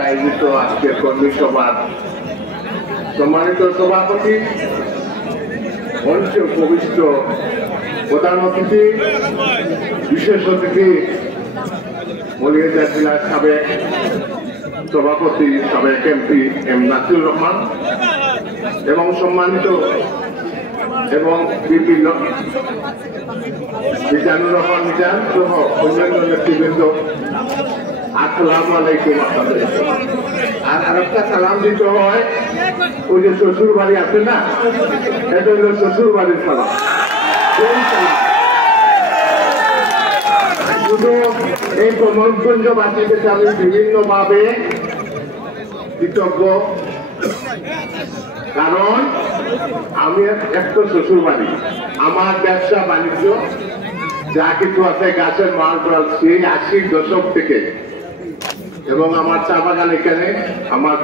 আয়োজিত আজকের কর্মী সভার সম্মানিত সভাপতি, মঞ্চে উপবিষ্ট প্রধান অতিথি, বিশেষ অতিথি মৌলভীবাজার জেলার সাবেক সভাপতি, সাবেক এমপি এম নাসিরুর রহমান এবং সম্মানিত এবং বিভিন্ন মিজানুর রহমান মিজান সহ অন্যান্য নেতৃবৃন্দ, আসসালামু আলাইকুম। আপনাদের আর আরেকটা সালাম দিতে হয়, ওই যে শ্বশুর বাড়ি আছে না, এটা হলো শ্বশুর বাড়ির সালাম। শুধু এই কমলগঞ্জবাসীকে আমি বিভিন্নভাবে কৃতজ্ঞ, কারণ আমি একটা শ্বশুর বাড়ি, আমার ব্যবসা বাণিজ্য যা কিছু আছে গাছের মাল টাল সেই 80-র দশক থেকে, এবং আমার চা বাগান এখানে আমার